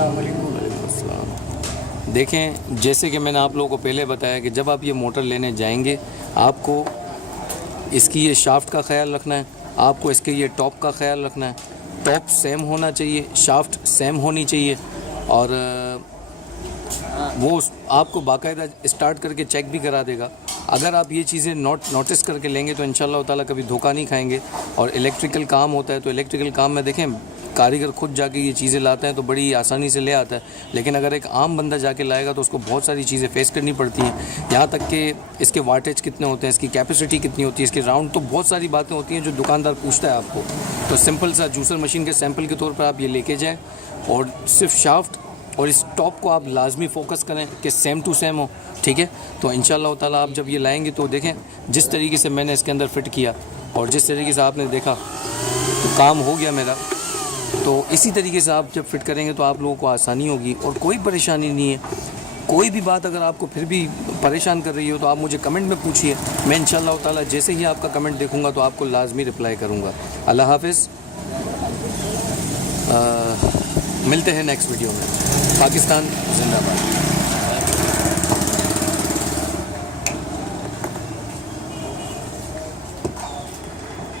अस्सलाम। देखें, जैसे कि मैंने आप लोगों को पहले बताया कि जब आप ये मोटर लेने जाएंगे आपको इसकी ये शाफ्ट का ख्याल रखना है, आपको इसके ये टॉप का ख्याल रखना है। टॉप सेम होना चाहिए, शाफ्ट सेम होनी चाहिए और वो आपको बाकायदा स्टार्ट करके चेक भी करा देगा। अगर आप ये चीज़ें नोटिस करके लेंगे तो इंशाअल्लाह ताला कभी धोखा नहीं खाएंगे। और इलेक्ट्रिकल काम होता है तो इलेक्ट्रिकल काम में देखें कारीगर खुद जाके ये चीज़ें लाते हैं तो बड़ी आसानी से ले आता है, लेकिन अगर एक आम बंदा जाके लाएगा तो उसको बहुत सारी चीज़ें फेस करनी पड़ती हैं। यहाँ तक कि इसके वाटेज कितने होते हैं, इसकी कैपेसिटी कितनी होती है, इसके राउंड, तो बहुत सारी बातें होती हैं जो दुकानदार पूछता है आपको। तो सिंपल सा जूसर मशीन के सैंपल के तौर पर आप ये लेके जाएँ और सिर्फ शाफ्ट और इस टॉप को आप लाजमी फ़ोकस करें कि सेम टू सेम हो, ठीक है। तो इंशाअल्लाह ताला आप जब ये लाएंगे तो देखें जिस तरीके से मैंने इसके अंदर फ़िट किया और जिस तरीके से आपने देखा तो काम हो गया मेरा। तो इसी तरीके से आप जब फिट करेंगे तो आप लोगों को आसानी होगी और कोई परेशानी नहीं है। कोई भी बात अगर आपको फिर भी परेशान कर रही हो तो आप मुझे कमेंट में पूछिए, मैं इंशाअल्लाह ताला जैसे ही आपका कमेंट देखूंगा तो आपको लाजमी रिप्लाई करूंगा। अल्लाह हाफिज़। मिलते हैं नेक्स्ट वीडियो में। पाकिस्तान जिंदाबाद।